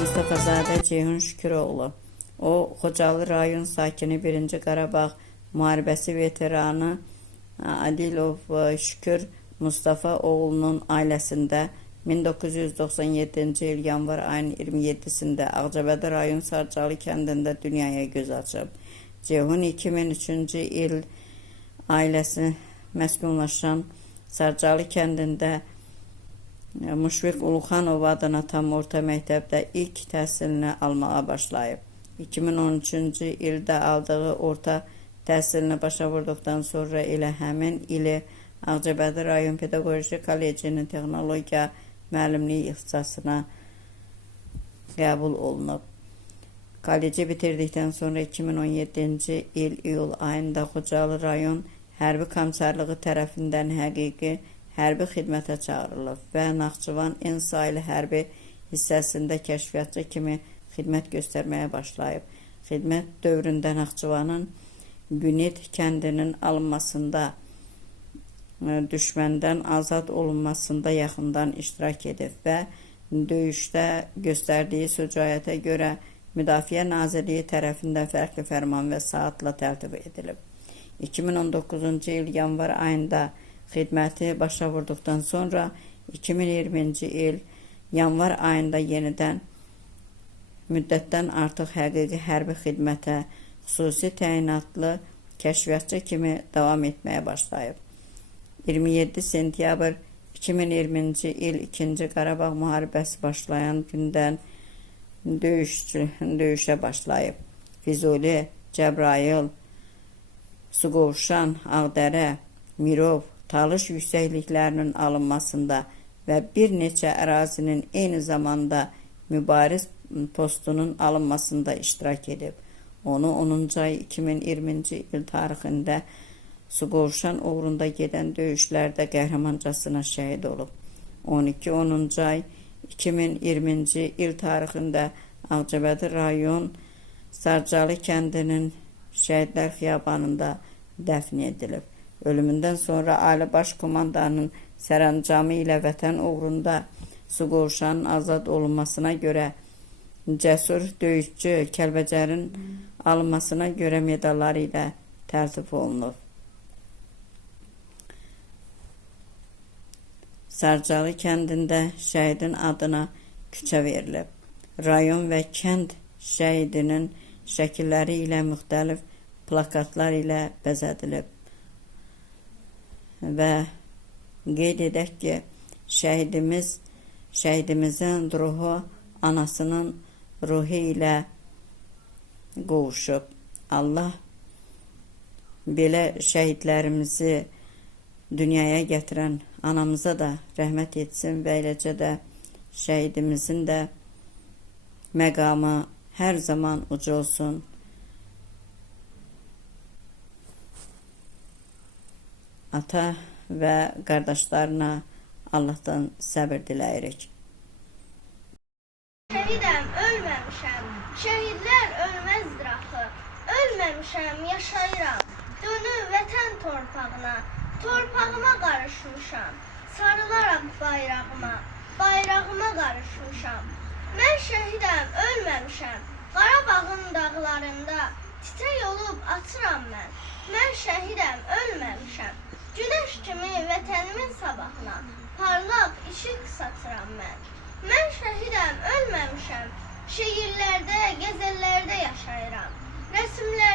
Mustafazadə Ceyhun Şüküroğlu. O, Xocalı rayon sakini 1-ci Qarabağ müharibəsi veteranı Adilov Şükür Mustafa oğlunun ailəsində 1997-ci il yanvar ayının 27-sində Ağcabədi rayon Sarcalı kəndində dünyaya göz açıb. Ceyhun 2003-cü il ailəsi məskunlaşan Sarcalı kəndində Müşfiq Uluxanov adına tam orta məktəbdə ilk təhsilini almağa başlayıb. 2013-cü ildə aldığı orta təhsilini başa vurduqdan sonra elə həmin ili Ağcabədi rayon Pedaqoji Kollecinin texnologiya müəllimliyi ixtisasına qəbul olunub. Kolleci bitirdikdən sonra 2017-ci il iyul ayında Xocalı rayon hərbi komissarlığı tərəfindən həqiqi hərbi xidmətə çağırılıb və Naxçıvan Ensaylı hərbi hissəsində kəşfiyyatçı kimi xidmət göstərməyə başlayıb. Xidmət dövründə Naxçıvanın Günit kəndinin alınmasında, düşməndən azad olunmasında yaxından iştirak edib və döyüşdə göstərdiyi şücaətə görə Müdafiə Nazirliyi tərəfindən fərqli fərman və saatla tərtib edilib. 2019-cu il yanvar ayında xidməti başa vurduqdan sonra 2020-ci il yanvar ayında yenidən müddətdən artıq həqiqi hərbi xidmətə xüsusi təyinatlı kəşfiyyatçı kimi davam etməyə başlayıb. 27 sentyabr 2020-ci il 2-ci Qarabağ müharibəsi başlayan gündən döyüşə başlayıb. Füzuli, Cəbrayıl, Suqovuşan, Ağdərə, Mirov, Talış yüksəkliklərinin alınmasında və bir neçə ərazinin eyni zamanda mübariz postunun alınmasında iştirak edib. Onu 10-cu ay 2020-ci il tarixində Suqovuşan uğrunda gedən döyüşlərdə qəhrəmancasına şəhid olub. 12-10-cu ay 2020-ci il tarixində Ağcabədi rayon Sarcalı kəndinin Şəhidlər Xiyabanında dəfn edilib. Ölümündən sonra Ali Baş Komandanın sərəncamı ilə vətən uğrunda Suqovuşanın azad olunmasına görə cəsur döyüşçü Kəlbəcərin alınmasına görə medalları ilə tərtib olunub. Sarcalı kəndində şəhidin adına küçə verilib. Rayon və kənd şəhidinin şəkilləri ilə müxtəlif plakatlar ilə bəzədilib. Və qeyd edək ki, şəhidimizin ruhu anasının ruhu ilə qovuşub. Allah belə şəhidlərimizi dünyaya gətirən anamıza da rəhmət etsin və eləcə də şəhidimizin də məqamı hər zaman uca olsun. Ata və qardaşlarına Allahdan səbir diləyirik. Şəhidəm, ölməmişəm, şəhidlər ölməzdir axı. Ölməmişəm, yaşayıram, dönüb vətən torpağına. Torpağıma qarışmışam, sarılaram bayrağıma, bayrağıma qarışmışam. Mən şəhidəm, ölməmişəm, Qarabağın dağlarında titrək olub açıram mən. Mən şəhidəm, ölməmişəm, günəş kimi vətənimin sabahına parlaq işıq saçıram mən. Mən şəhidəm, ölməmişəm, şeirlərdə, qəzəllərdə yaşayıram, rəsmlərdə